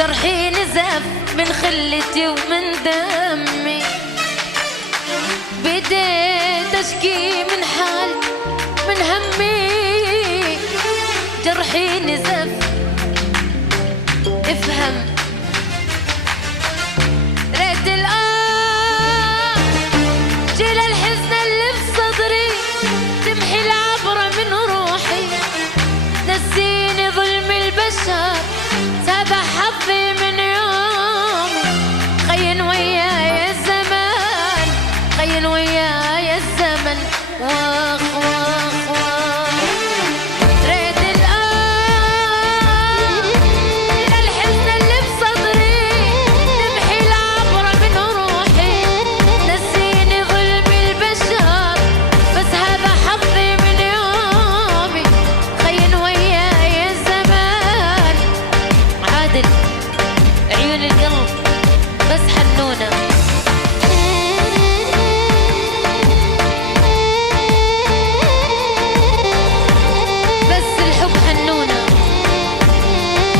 جرحي نزف من خلتي ومن دمي، بديت اشكي من حال من همي. جرحي نزف افهم، ريت الآن جيل الحزن اللي بصدري تمحي العبرة من روحي، نسيني ظلم البشر سابح حظي من يومي. خين وياي الزمان، خين وياي الزمن، واخ واخ واخ. ريت الآن الحزن اللي بصدري تمحي العبرة من روحي، نسيني ظلم البشر بس هذا حظي من يومي. خين وياي الزمان. عادل عيون القلب بس حنونة، بس الحب حنونة،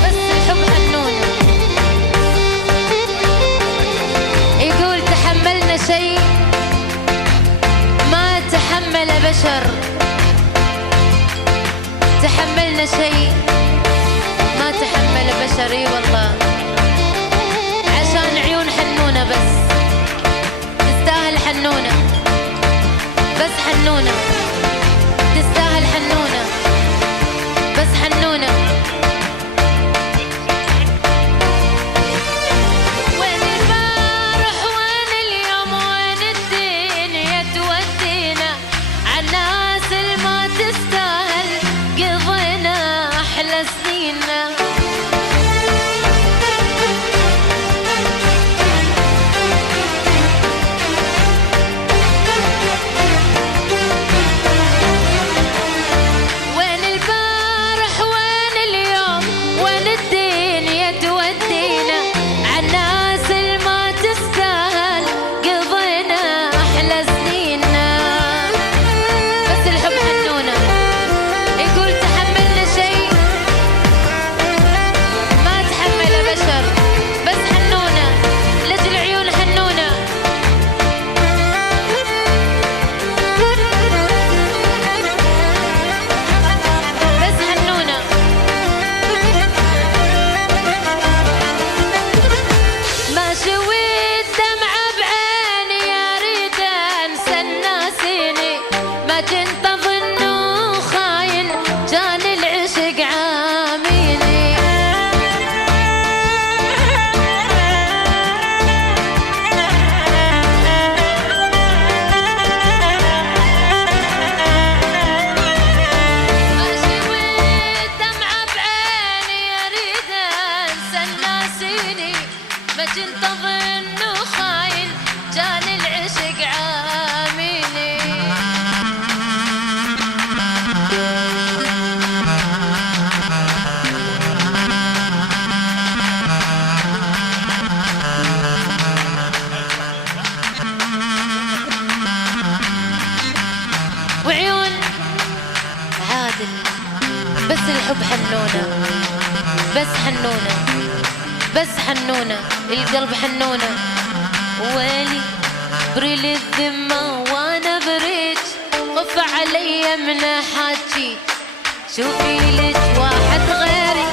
بس الحب حنونة. يقول تحملنا شيء ما تحمل بشر، تحملنا شيء ما تحمل بشر. اي والله عشان عيون حنونة بس تستاهل حنونة، بس حنونة تستاهل حنونة، بس حنونة. وين البارح وين اليوم وين الدنيا تودينا، عالناس اللي ما تستاهل قضينا أحلى سنينا. وين البارح وين اليوم وين الدنيا تودينا، عالناس اللي ما تستاهل قضينا أحلى سنينا. بس الحب حنونة. يقول تحملنا شيء ما تحمل بشر، بس حنونة لجل عيون حنونة. بس حنونة. ما شويت دمعة بعيني اريد انسى الناسيني، ما كنت اظنه خاين جاني العشق عاميني. ما شويت دمعة بعيني اريد انسى الناسيني، ما كنت اظنه خاين جاني العشق عاميني. وعيون عادل بس الحب حنونة، بس حنونة، بس حنونة. القلب حنونة. ويلي بريل الذمة وانا بريج، خف علي من حاجي، شوفي لك واحد غيري